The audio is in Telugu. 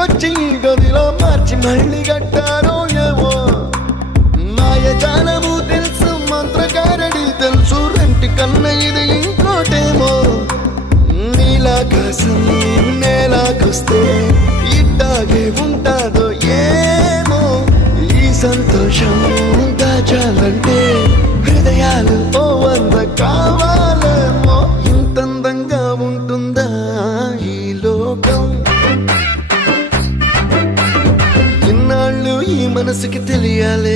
ఇంటికొచ్చి గదిలో మార్చి మళ్ళీ కట్టారో ఏమో మాయజాలము తెలుసు మంత్రకారడి తెలుసు రెంటి కన్న ఇది ఇంకోటేమో నీలాకాశం నేలాకొస్తే ఇట్టాగే ఉంటాదో ఏమో ఈ సంతోషం దాచాలంటే హృదయాలు ఓ వంద కావాలేమో ఇంతందంగా ఉంటుందా ఈ లోకం ఇన్నాళ్ళు ఈ మనసుకి తెలియాలే